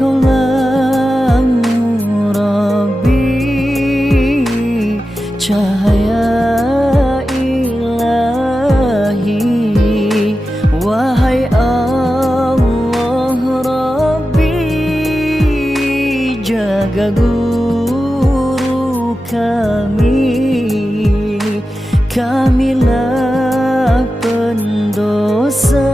Kaulah Rabbi, cahaya ilahi. Wahai Allah Rabbi, jaga guru kamilah pendosa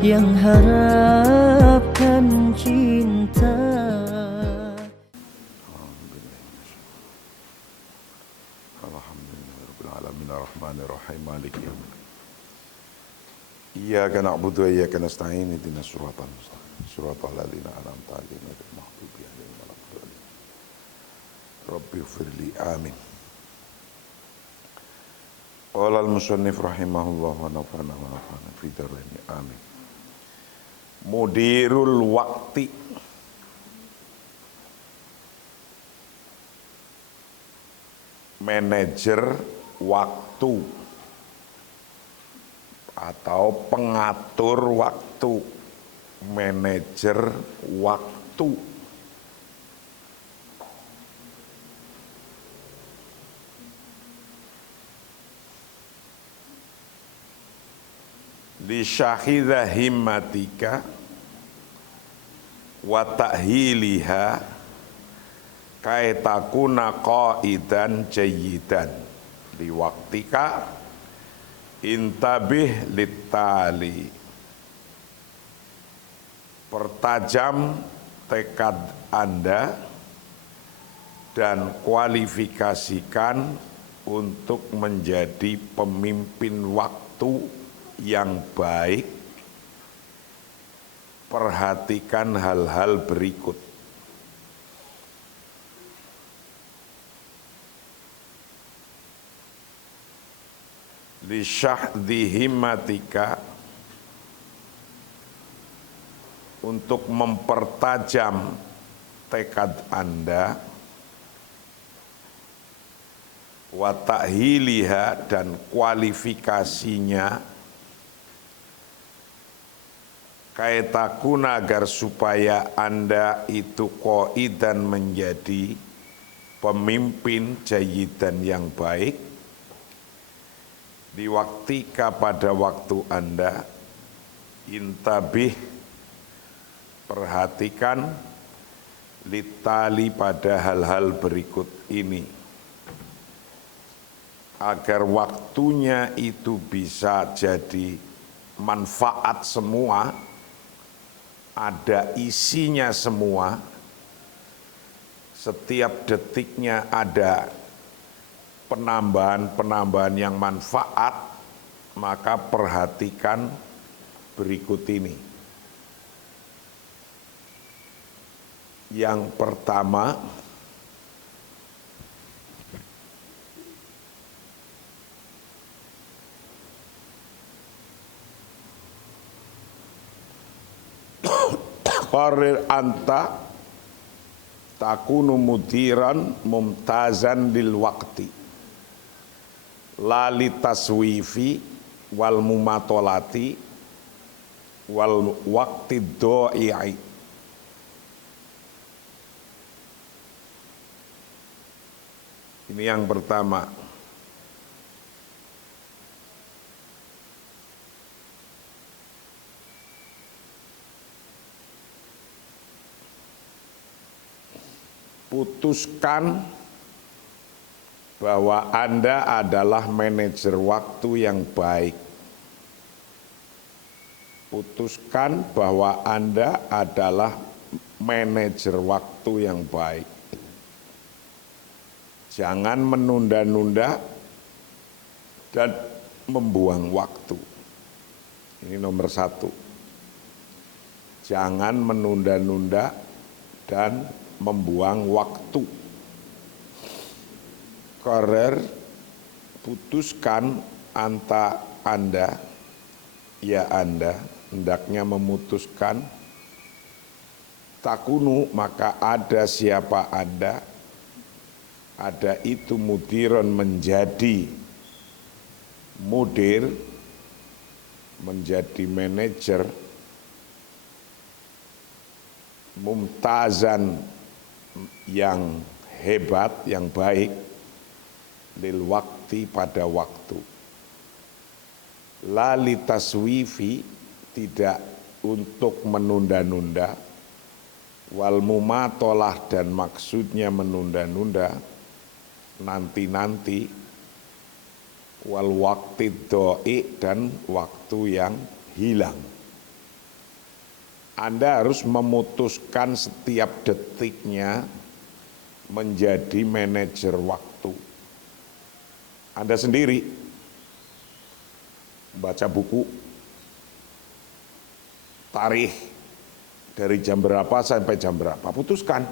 yang harapkan cinta. Alhamdulillahirabbil arrahmanirrahim maliki yaumiddin. Iyyaka na'budu wa iyyaka nasta'in ihdinas siratal mustaqim siratal ladzina an'amta 'alaihim ghairil maghdubi 'alaihim waladdallin. Rabbighfirli amin. Qala al-musannif rahimahullah wa nafa'ana wa nafa'ana fi dharain amin. Mudirul waqti, manajer waktu atau pengatur waktu, manajer waktu. Li syahidha himmatika wa ta'hiliha kaitakuna qaidan jayyidan li waktika intabih littali. Pertajam tekad Anda dan kualifikasikan untuk menjadi pemimpin waktu yang baik. Perhatikan hal-hal berikut. Li syahdi himmatika, untuk mempertajam tekad Anda, wa ta'hiliha, dan kualifikasinya, kaitakuna, agar supaya Anda itu qaidan, menjadi pemimpin jayyidan yang baik, di waktika, pada waktu Anda, intabih, perhatikan, litali, pada hal-hal berikut ini, agar waktunya itu bisa jadi manfaat semua, ada isinya semua, setiap detiknya ada penambahan-penambahan yang manfaat. Maka perhatikan berikut ini. Yang pertama, qarir anta takunu mudiran mumtazan lil waqti lali taswifi wal mumatolati wal waqti do'i. Ini yang pertama. Putuskan bahwa Anda adalah manajer waktu yang baik. Putuskan bahwa Anda adalah manajer waktu yang baik. Jangan menunda-nunda dan membuang waktu. Ini nomor satu. Jangan menunda-nunda dan membuang waktu. Qarar, putuskan, Anda, ya Anda, hendaknya memutuskan, takunu, maka ada siapa Anda, ada itu mudiron, menjadi mudir, menjadi manajer, mumtazan, yang hebat, yang baik, lil wakti, pada waktu, la litaswifi, tidak untuk menunda-nunda, wal mumatolah, dan maksudnya menunda-nunda, nanti-nanti, wal wakti doi, dan waktu yang hilang. Anda harus memutuskan setiap detiknya menjadi manajer waktu. Anda sendiri baca buku tarikh dari jam berapa sampai jam berapa, putuskan.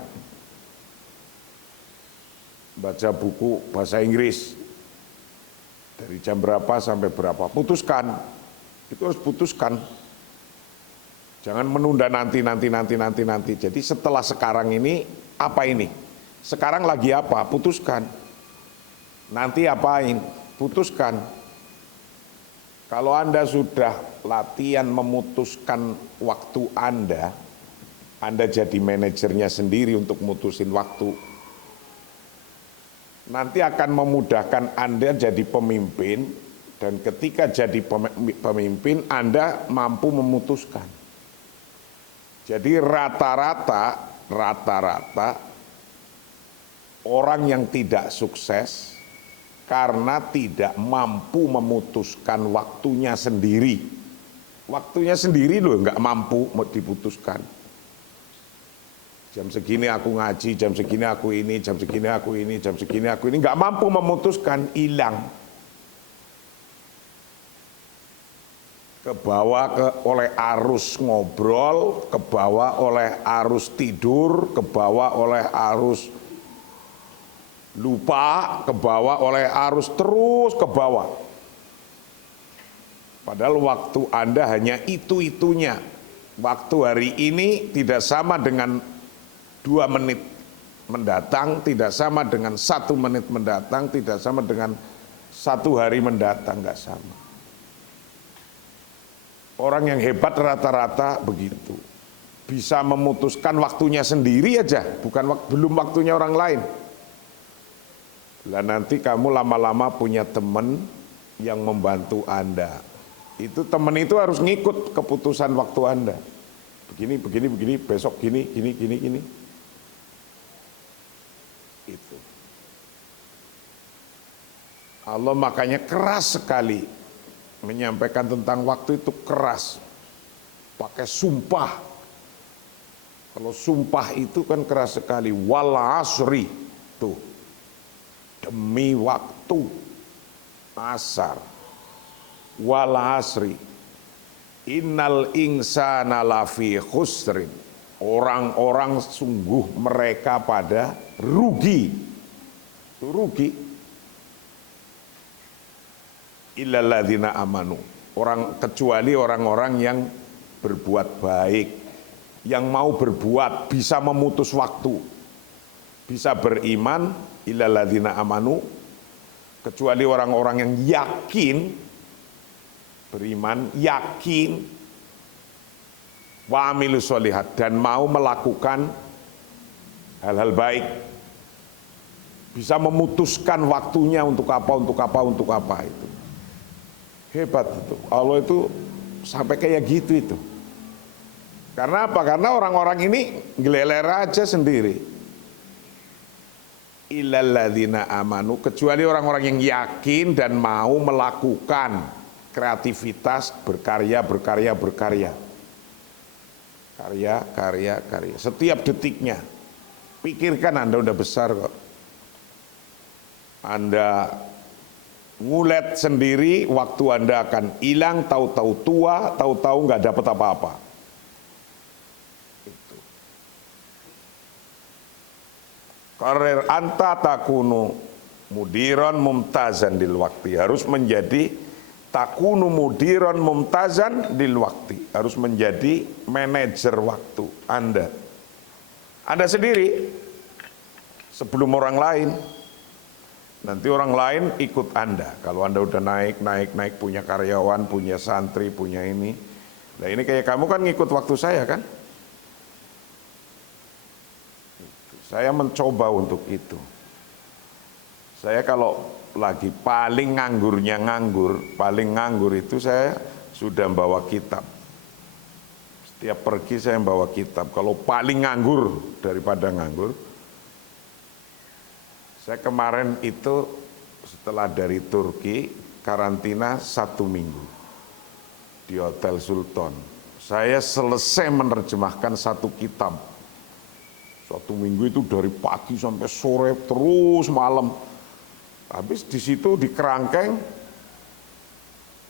Baca buku bahasa Inggris dari jam berapa sampai berapa, putuskan. Itu harus putuskan. Jangan menunda nanti. Jadi setelah sekarang ini, apa ini? Sekarang lagi apa? Putuskan. Nanti apain? Putuskan. Kalau Anda sudah latihan memutuskan waktu Anda jadi manajernya sendiri untuk mutusin waktu. Nanti akan memudahkan Anda jadi pemimpin, dan ketika jadi pemimpin Anda mampu memutuskan. Jadi rata-rata orang yang tidak sukses karena tidak mampu memutuskan waktunya sendiri. Waktunya sendiri loh nggak mampu diputuskan. Jam segini aku ngaji, jam segini aku ini, jam segini aku ini, jam segini aku ini, nggak mampu memutuskan, hilang. Kebawa oleh arus ngobrol, kebawa oleh arus tidur, kebawa oleh arus lupa, kebawa oleh arus, terus ke bawah. Padahal waktu Anda hanya itu-itunya. Waktu hari ini tidak sama dengan 2 menit mendatang, tidak sama dengan 1 menit mendatang, tidak sama dengan 1 hari mendatang, nggak sama. Orang yang hebat rata-rata begitu. Bisa memutuskan waktunya sendiri aja, belum waktunya orang lain. Lah nanti kamu lama-lama punya teman yang membantu Anda. Itu teman itu harus ngikut keputusan waktu Anda. Begini, besok gini. Itu. Allah makanya keras sekali menyampaikan tentang waktu itu, keras. Pakai sumpah. Kalau sumpah itu kan keras sekali. Wal asri. Tuh. Demi waktu. Asar. Wal asri. Innal insana lafi khusrin. Orang-orang sungguh mereka pada rugi. Itu rugi. Illalladzina amanu. Kecuali orang-orang yang berbuat baik, yang mau berbuat, bisa memutus waktu, bisa beriman. Illalladzina amanu, kecuali orang-orang yang yakin, beriman, yakin, wa amilus sholihat, dan mau melakukan hal-hal baik, bisa memutuskan waktunya untuk apa itu. Hebat itu. Allah itu sampai kayak gitu itu. Karena apa? Karena orang-orang ini ngeleler aja sendiri. Illalladzina amanu, kecuali orang-orang yang yakin dan mau melakukan kreativitas, berkarya. Karya. Setiap detiknya. Pikirkan, Anda udah besar kok. Anda ngulet sendiri, waktu Anda akan hilang, tahu-tahu tua, tahu-tahu nggak dapat apa-apa. Itu. Karir anta takunu mudiron mumtazan dil waktu, harus menjadi takunu mudiron mumtazan dil waktu, harus menjadi manajer waktu Anda. Anda sendiri sebelum orang lain. Nanti orang lain ikut Anda. Kalau Anda udah naik, punya karyawan, punya santri, punya ini. Nah ini kayak kamu kan ngikut waktu saya kan? Saya mencoba untuk itu. Saya kalau lagi paling paling nganggur itu saya sudah bawa kitab. Setiap pergi saya bawa kitab. Kalau paling nganggur daripada nganggur, saya kemarin itu setelah dari Turki karantina 1 minggu di Hotel Sultan. Saya selesai menerjemahkan 1 kitab. 1 minggu itu dari pagi sampai sore terus malam. Habis di situ di kerangkeng,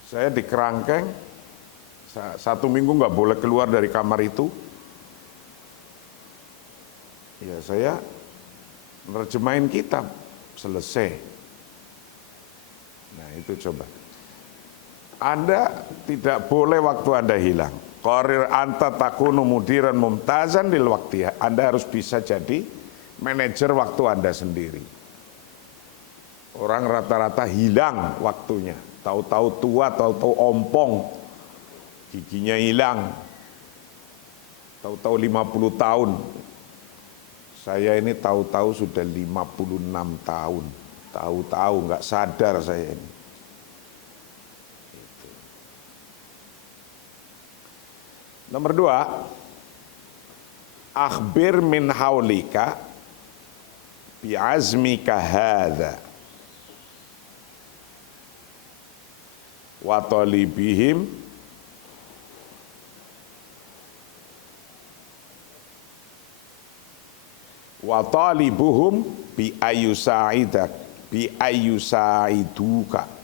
saya di kerangkeng 1 minggu nggak boleh keluar dari kamar itu. Ya saya nerjemahin kitab selesai. Nah itu coba. Anda tidak boleh waktu Anda hilang. Qarir anta takunu mudiran mumtazan lil waqti. Anda harus bisa jadi manajer waktu Anda sendiri. Orang rata-rata hilang waktunya. Tahu-tahu tua, tahu-tahu ompong. Giginya hilang. Tahu-tahu 50 tahun. Saya ini tahu-tahu sudah 56 tahun. Tahu-tahu nggak sadar saya ini. Nomor 2, akhbir min haulika bi azmika hadza wa talibihim wa talibuhum bi ayyusaiduka.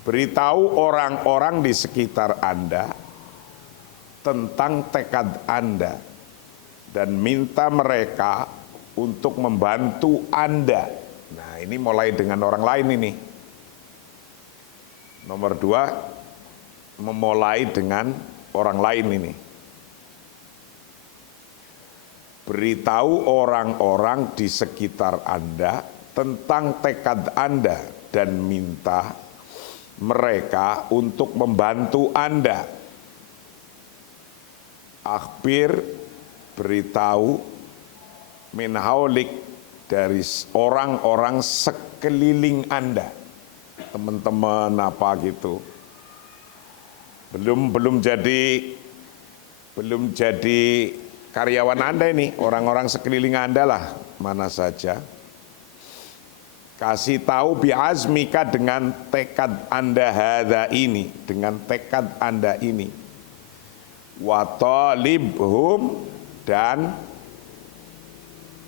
Beritahu orang-orang di sekitar Anda tentang tekad Anda dan minta mereka untuk membantu Anda. Nah, ini mulai dengan orang lain ini. Nomor 2, memulai dengan orang lain ini. Beritahu orang-orang di sekitar Anda tentang tekad Anda dan minta mereka untuk membantu Anda. Akhbir, beritahu, min haulik, dari orang-orang sekeliling Anda, teman-teman apa gitu. Belum jadi karyawan Anda ini, orang-orang sekeliling Anda lah, mana saja. Kasih tahu bi'azmika dengan tekad Anda hadza ini, dengan tekad Anda ini. Wa talibhum, dan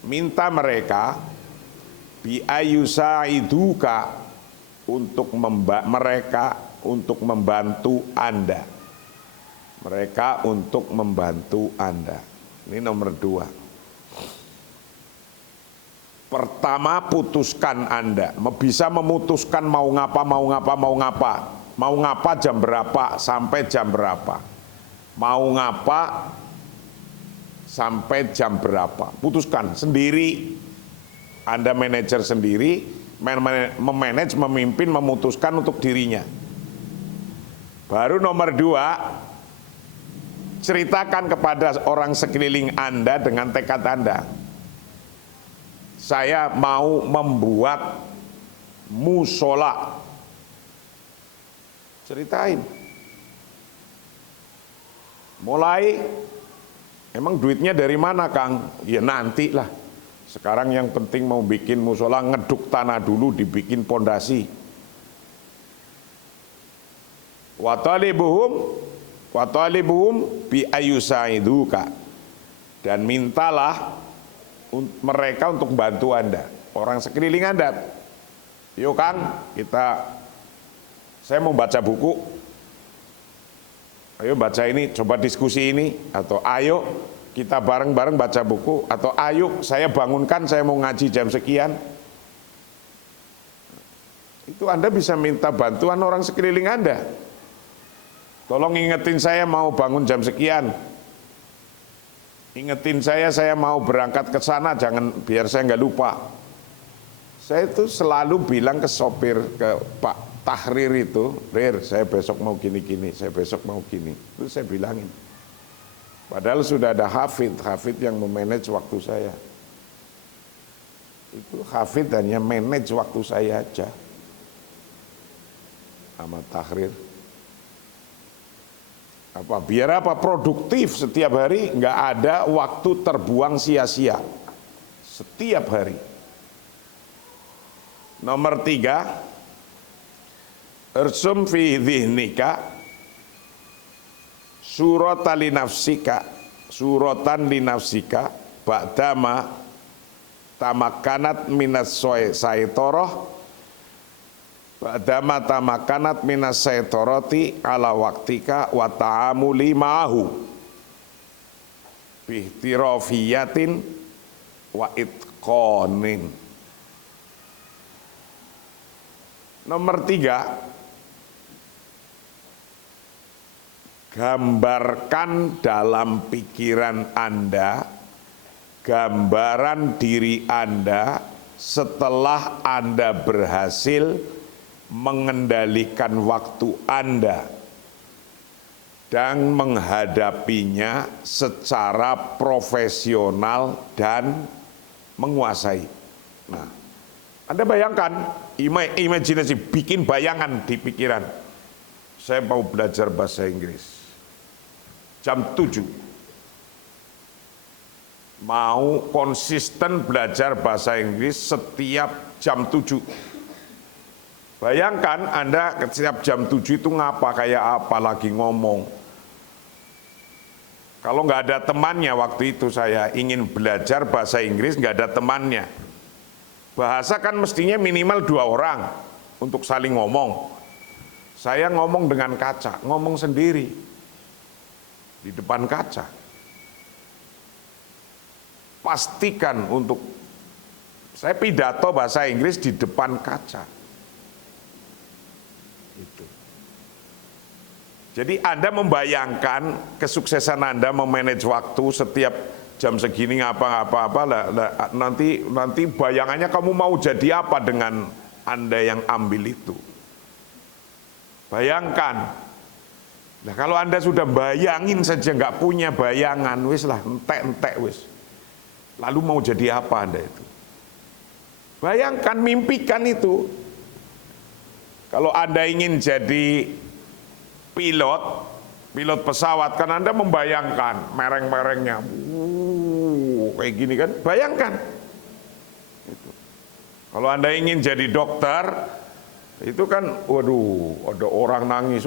minta mereka bi ayyusaiduka, untuk mereka untuk membantu Anda. Mereka untuk membantu Anda. Ini nomor 2. Pertama, putuskan Anda, bisa memutuskan mau ngapa jam berapa, sampai jam berapa, mau ngapa sampai jam berapa, putuskan sendiri. Anda manajer sendiri, memanage, memimpin, memutuskan untuk dirinya. Baru nomor 2, ceritakan kepada orang sekeliling Anda dengan tekad Anda. Saya mau membuat musola. Ceritain. Mulai, emang duitnya dari mana Kang? Ya nanti lah. Sekarang yang penting mau bikin musola, ngeduk tanah dulu, dibikin pondasi. Wa talibuhum bi ayyusaiduka, dan mintalah mereka untuk bantu Anda, orang sekeliling Anda. Yuk Kang, saya mau baca buku, ayo baca ini, coba diskusi ini, atau ayo kita bareng-bareng baca buku, atau ayo saya bangunkan, saya mau ngaji jam sekian. Itu Anda bisa minta bantuan orang sekeliling Anda. Tolong ingetin saya mau bangun jam sekian. Ingetin saya mau berangkat ke sana, jangan, biar saya nggak lupa. Saya itu selalu bilang ke sopir, ke Pak Tahrir itu, Rir, saya besok mau gini-gini, saya besok mau gini. Itu saya bilangin. Padahal sudah ada hafid yang memanage waktu saya. Itu hafid hanya manage waktu saya aja. Sama tahrir. Biar apa? Produktif setiap hari, nggak ada waktu terbuang sia-sia. Setiap hari. Nomor 3, irsum fi dhihnika suratan linafsika ba'dama tamakanat minas saitoroh ba'dama tamakanat minas saitoroti ala waktika wa ta'amuli ma'ahu bihtirofiyatin wa itqonin. Nomor 3, gambarkan dalam pikiran Anda gambaran diri Anda setelah Anda berhasil mengendalikan waktu Anda dan menghadapinya secara profesional dan menguasai. Nah, Anda bayangkan, imajinasi, bikin bayangan di pikiran. Saya mau belajar bahasa Inggris. Jam 7. Mau konsisten belajar bahasa Inggris setiap jam 7. Bayangkan Anda setiap jam 7 itu ngapa, kayak apa, lagi ngomong. Kalau nggak ada temannya, waktu itu saya ingin belajar bahasa Inggris, nggak ada temannya. Bahasa kan mestinya minimal 2 orang untuk saling ngomong. Saya ngomong dengan kaca, ngomong sendiri di depan kaca. Pastikan untuk saya pidato bahasa Inggris di depan kaca. Itu. Jadi Anda membayangkan kesuksesan Anda memanage waktu setiap jam segini ngapa-ngapa nanti bayangannya kamu mau jadi apa dengan Anda yang ambil itu. Bayangkan. Nah, kalau Anda sudah bayangin saja nggak punya bayangan, wis lah, entek wis. Lalu mau jadi apa Anda itu? Bayangkan, mimpikan itu. Kalau Anda ingin jadi pilot pesawat, kan Anda membayangkan mereng-merengnya, kayak gini kan? Bayangkan. Itu. Kalau Anda ingin jadi dokter, itu kan, waduh, ada orang nangis,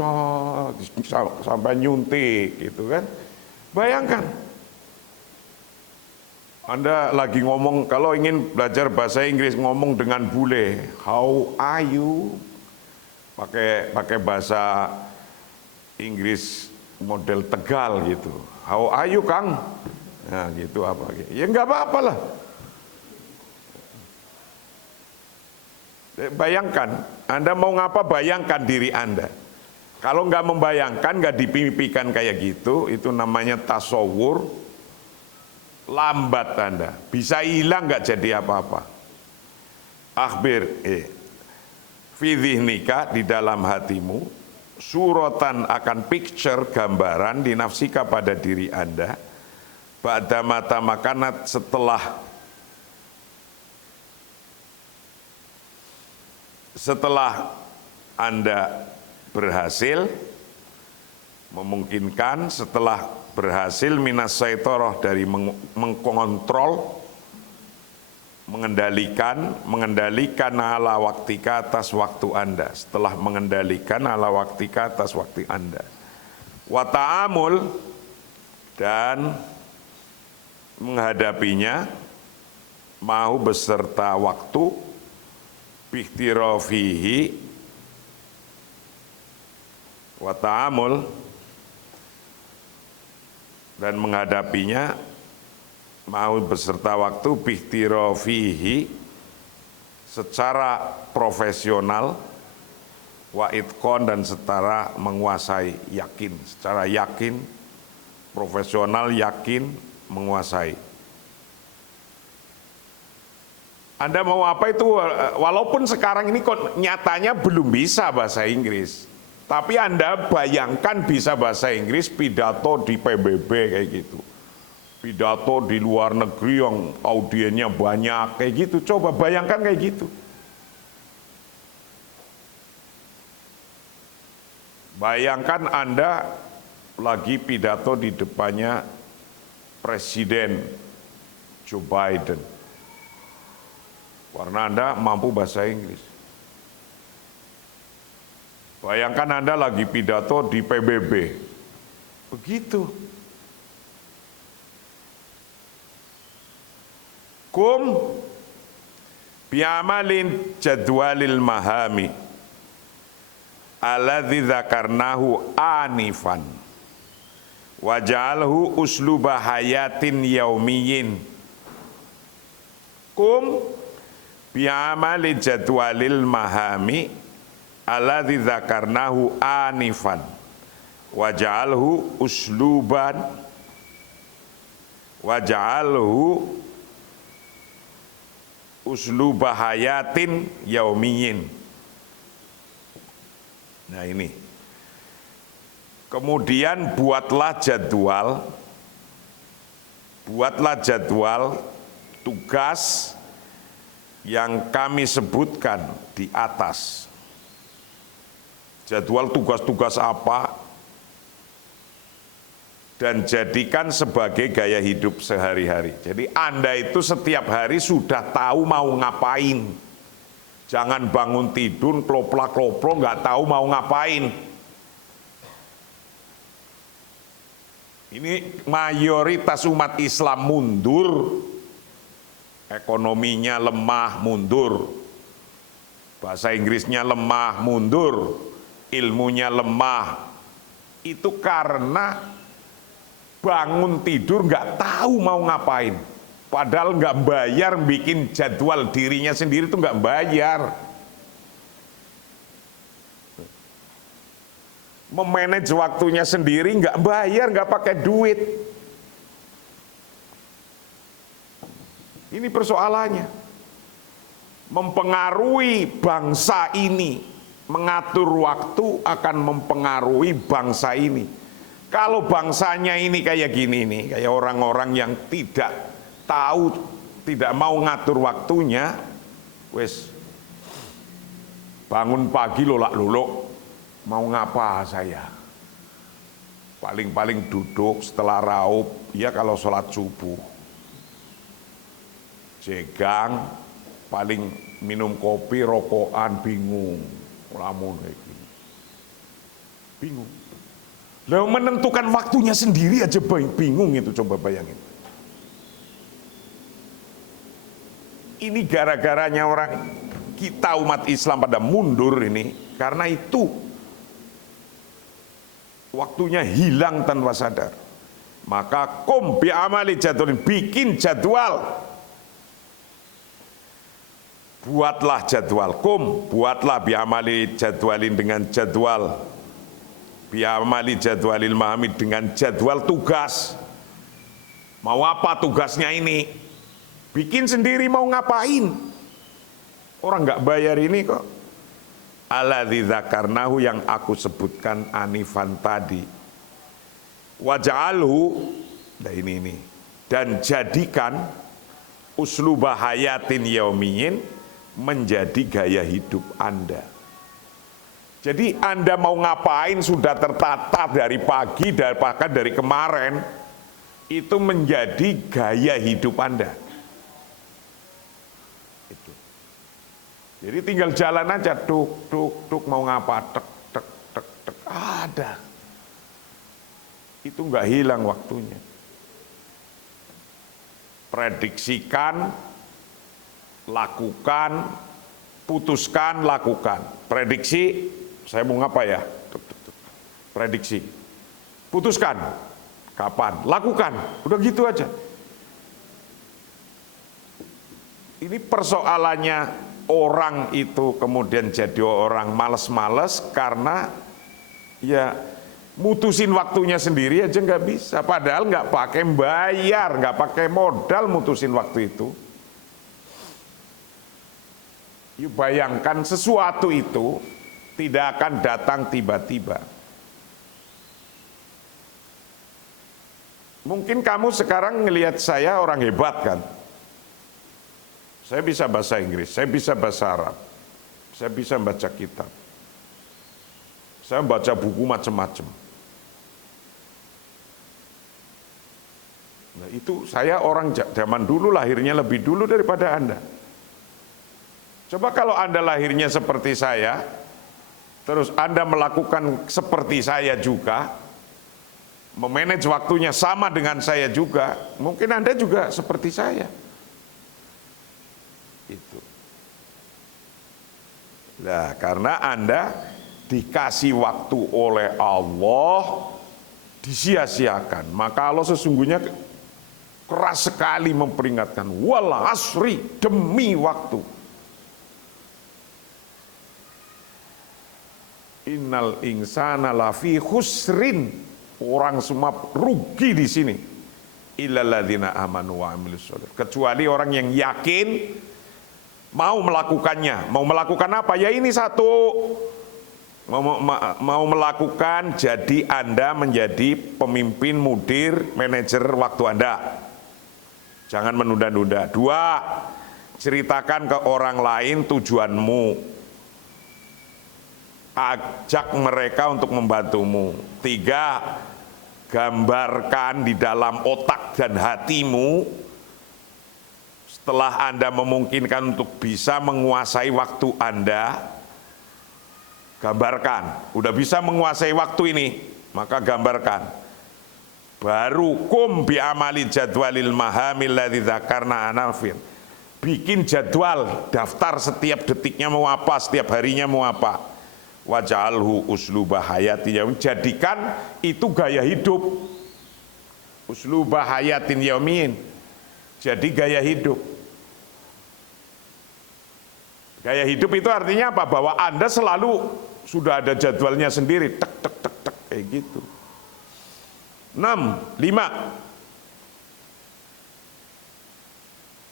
sampai nyuntik, gitu kan? Bayangkan. Anda lagi ngomong, kalau ingin belajar bahasa Inggris, ngomong dengan bule, how are you? Pakai bahasa Inggris model Tegal gitu. How are you, Kang? Nah, gitu apa? Ya nggak apa-apa lah. Bayangkan, Anda mau ngapa, bayangkan diri Anda. Kalau nggak membayangkan, nggak dipimpikan kayak gitu, itu namanya tasawur, lambat Anda. Bisa hilang, nggak jadi apa-apa. Akhbir, fi dhihnika, di dalam hatimu, suratan akan picture, gambaran, dinafsika pada diri Anda, ba'da mata makanat, setelah Anda berhasil, memungkinkan setelah berhasil minas saitoroh, dari mengkontrol, mengendalikan ala waktika, atas waktu Anda. Setelah mengendalikan ala waktika, atas waktu Anda. Wa ta'amul, dan menghadapinya, mau beserta waktu, bihtirofihi, wa ta'amul, dan menghadapinya, mau beserta waktu, bihtirofihi, secara profesional, wa itqon, dan secara menguasai, yakin, secara yakin, profesional, yakin, menguasai. Anda mau apa itu, walaupun sekarang ini kok nyatanya belum bisa bahasa Inggris. Tapi Anda bayangkan bisa bahasa Inggris pidato di PBB kayak gitu. Pidato di luar negeri yang audiennya banyak kayak gitu. Coba bayangkan kayak gitu. Bayangkan Anda lagi pidato di depannya Presiden Joe Biden. Karena Anda mampu bahasa Inggris. Bayangkan Anda lagi pidato di PBB. Begitu. Kum bi'amalin jadwalil mahami alladzi dzakarnahu anifan waj'alhu usluba hayatin yaumiyin. Kum bi'amali jadwalil mahami alladzi dzakarnahu anifan waj'alhu usluban waj'alhu usluba hayatin yaumiyin. Nah ini. Kemudian buatlah jadwal tugas yang kami sebutkan di atas. Jadwal tugas-tugas apa, dan jadikan sebagai gaya hidup sehari-hari. Jadi Anda itu setiap hari sudah tahu mau ngapain. Jangan bangun tidur klopla-kloplo nggak tahu mau ngapain. Ini mayoritas umat Islam mundur, ekonominya lemah, mundur, bahasa Inggrisnya lemah, mundur, ilmunya lemah. Itu karena bangun tidur nggak tahu mau ngapain. Padahal nggak bayar bikin jadwal dirinya sendiri itu nggak bayar. Memanage waktunya sendiri nggak bayar, nggak pakai duit. Ini persoalannya. Mempengaruhi bangsa ini, mengatur waktu akan mempengaruhi bangsa ini. Kalau bangsanya ini kayak gini nih, kayak orang-orang yang tidak tahu, tidak mau ngatur waktunya, wes bangun pagi lolak-lolok, mau ngapa saya? Paling-paling duduk setelah raup, ya kalau sholat subuh. Jegang, paling minum kopi, rokokan, bingung. Lamun kayak gini. Bingung. Lalu menentukan waktunya sendiri aja bingung itu, coba bayangin. Ini gara-garanya orang kita umat Islam pada mundur ini, karena itu waktunya hilang tanpa sadar. Maka kum bi amali jadwalin, bikin jadwal. Buatlah jadwal, kum, buatlah bi amali jadwalin dengan jadwal. Bi amali jadwalil mahami dengan jadwal tugas. Mau apa tugasnya ini? Bikin sendiri mau ngapain? Orang nggak bayar ini kok. Alladzi dzakarnahu yang aku sebutkan anifan tadi. Waj'alhu, nah ini. Dan jadikan usluba hayatin yaumiyin menjadi gaya hidup Anda. Jadi Anda mau ngapain sudah tertata dari pagi, bahkan dari kemarin, itu menjadi gaya hidup Anda. Itu. Jadi tinggal jalan aja, duk, mau ngapa, tek, ada. Itu nggak hilang waktunya. Prediksikan, lakukan, putuskan, lakukan. Prediksi, saya mau ngapa ya? Prediksi. Putuskan, kapan? Lakukan, udah gitu aja. Ini persoalannya orang itu kemudian jadi orang males-males karena ya mutusin waktunya sendiri aja nggak bisa. Padahal nggak pakai bayar, nggak pakai modal mutusin waktu itu. Yuk bayangkan sesuatu itu Tidak akan datang tiba-tiba. Mungkin kamu sekarang ngelihat saya orang hebat kan? Saya bisa bahasa Inggris, saya bisa bahasa Arab, saya bisa baca kitab, saya baca buku macam-macam. Nah, itu saya orang zaman dulu lahirnya lebih dulu daripada Anda. Coba kalau Anda lahirnya seperti saya, terus Anda melakukan seperti saya juga, memanage waktunya sama dengan saya juga, mungkin Anda juga seperti saya. Itu. Nah, karena Anda dikasih waktu oleh Allah, disia-siakan, maka Allah sesungguhnya keras sekali memperingatkan, wal asri, demi waktu. Innal insana lafi khusrin, orang semua rugi di sini. Illal ladzina amanu wa amilus sholihat, kecuali orang yang yakin mau melakukannya. Mau melakukan apa? Ya ini satu. Mau melakukan, jadi Anda menjadi pemimpin, mudir, manajer waktu Anda. Jangan menunda-nunda. 2, ceritakan ke orang lain tujuanmu. Ajak mereka untuk membantumu. 3, gambarkan di dalam otak dan hatimu. Setelah Anda memungkinkan untuk bisa menguasai waktu Anda, gambarkan. Udah bisa menguasai waktu ini, maka gambarkan. Baru kum bi amali jadwalil mahamil ladzi dzakarna anafir. Bikin jadwal, daftar setiap detiknya mau apa, setiap harinya mau apa. Waj'alhu uslubah hayati, jadikan itu gaya hidup. Uslubah hayatin yaumin, jadi gaya hidup. Gaya hidup itu artinya apa? Bahwa Anda selalu sudah ada jadwalnya sendiri, tek tek tek tek kayak gitu. 5.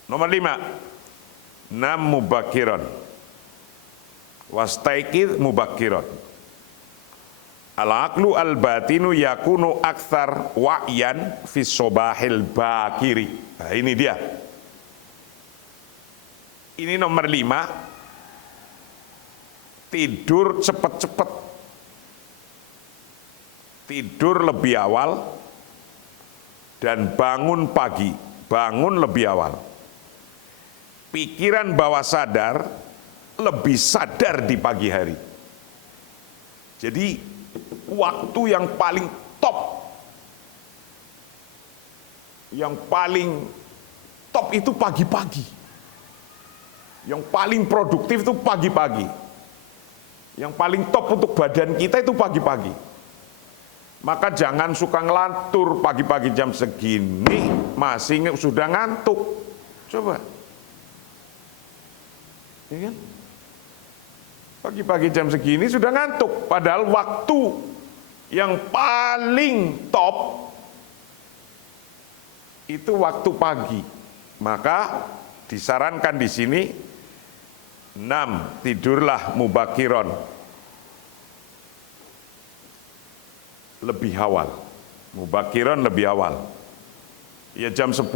Nomor 5. Nam mubakiron. Wastaikid mubakiron. Al-aqlu al-batinu yakunu akthar wa'yan fi sobahil bakiri. Nah, ini dia. Ini nomor 5. Tidur cepat-cepat, tidur lebih awal, dan bangun pagi, bangun lebih awal. Pikiran bawah sadar lebih sadar di pagi hari. Jadi waktu yang paling top, yang paling top itu pagi-pagi. Yang paling produktif itu pagi-pagi. Yang paling top untuk badan kita itu pagi-pagi. Maka jangan suka ngelantur pagi-pagi jam segini masih sudah ngantuk. Coba. Ya kan? Pagi-pagi jam segini sudah ngantuk. Padahal waktu yang paling top itu waktu pagi. Maka disarankan di sini 6. Tidurlah mubakiron, lebih awal. Mubakiron lebih awal. Ya jam 10,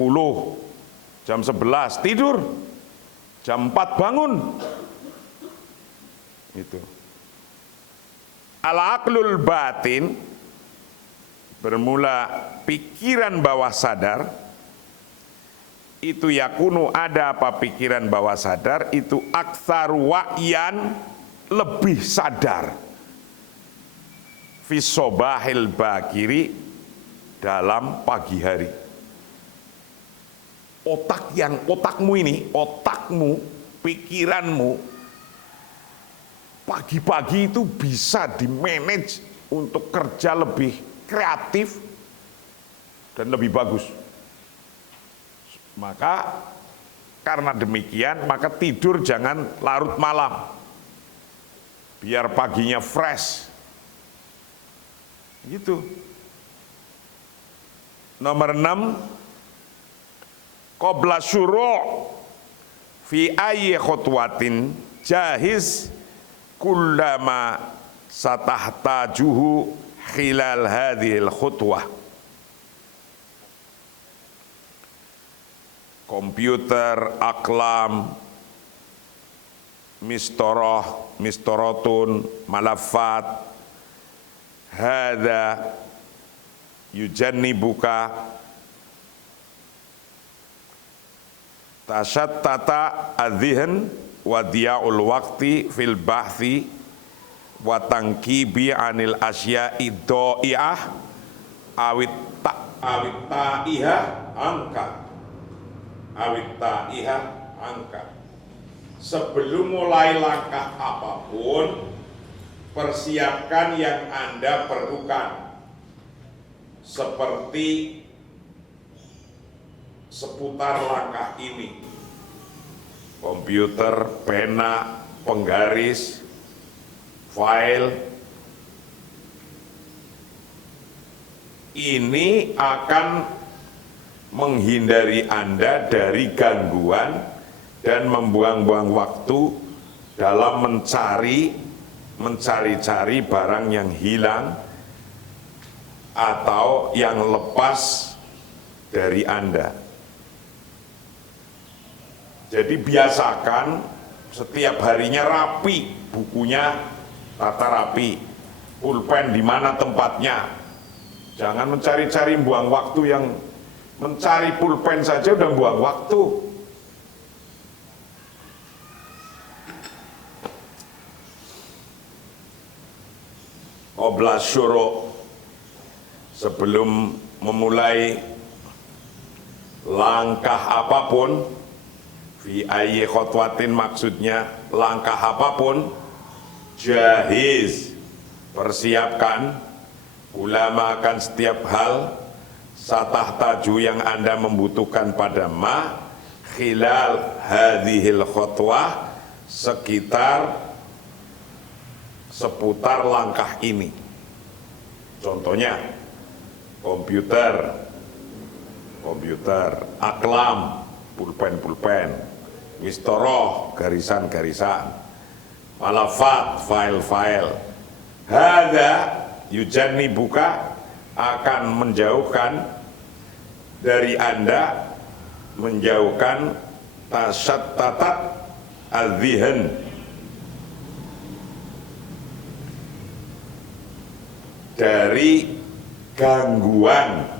jam 11 tidur, jam 4 bangun. Itu. Al-aqlul batin, bermula pikiran bawah sadar, itu yakunu ada apa pikiran bawah sadar, itu aktsar wa'yan, lebih sadar. Fi sobahil bakiri, dalam pagi hari. Otakmu ini, otakmu, pikiranmu, pagi-pagi itu bisa di-manage untuk kerja lebih kreatif dan lebih bagus. Maka karena demikian, maka tidur jangan larut malam, biar paginya fresh. Gitu. Nomor 6, qabla syuru' fi ayyi khutwatin jahiz kullama satahtajuhu khilal hadhil khutwah. Komputer, aklam, mistoroh, mistorotun, malafat, hadha yujannibuka tashattata adh-dhihn wa diya'ul waqti fil bahthi wa tangkibi anil asya'i dha'i'ah awit ta'iha angka. Sebelum mulai langkah apapun, persiapkan yang Anda perlukan, seperti seputar langkah ini: komputer, pena, penggaris, file. Ini akan menghindari Anda dari gangguan dan membuang-buang waktu dalam mencari-cari barang yang hilang atau yang lepas dari Anda. Jadi biasakan setiap harinya rapi, bukunya tata rapi, pulpen di mana tempatnya. Jangan mencari-cari buang waktu, yang mencari pulpen saja udah buang waktu. Qabla syuru', sebelum memulai langkah apapun, fi ayyi khotwatin maksudnya langkah apapun, jahiz, persiapkan, ulama akan setiap hal, satahtaju yang Anda membutuhkan pada ma, khilal hadhil khotwah, seputar langkah ini. Contohnya komputer, aklam, pulpen, mistoroh, garisan, malafat, file. Hadza yujannibuka, akan menjauhkan dari Anda, menjauhkan tashattatat adh-dhihn, dari gangguan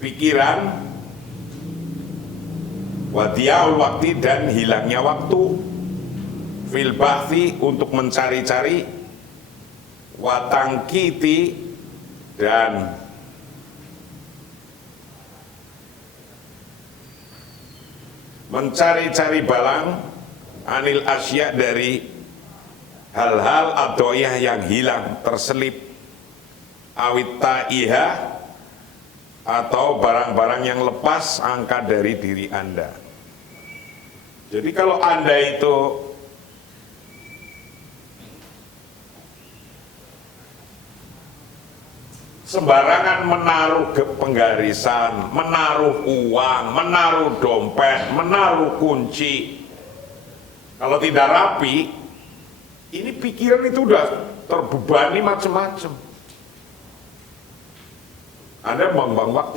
pikiran, wadiya'ul wakti, dan hilangnya waktu, fil bahthi, untuk mencari-cari, watangkiti, dan mencari-cari barang, anil asya, dari hal-hal adoyah yang hilang, terselip, awit ta'iha, atau barang-barang yang lepas angka dari diri Anda. Jadi kalau Anda itu sembarangan menaruh penggarisan, menaruh uang, menaruh dompet, menaruh kunci, kalau tidak rapi, ini pikiran itu udah terbebani macam-macam. Anda buang-buang waktu,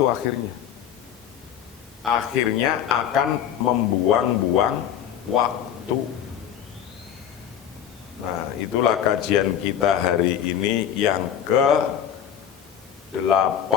akhirnya akan membuang-buang waktu. Nah, itulah kajian kita hari ini yang ke-88.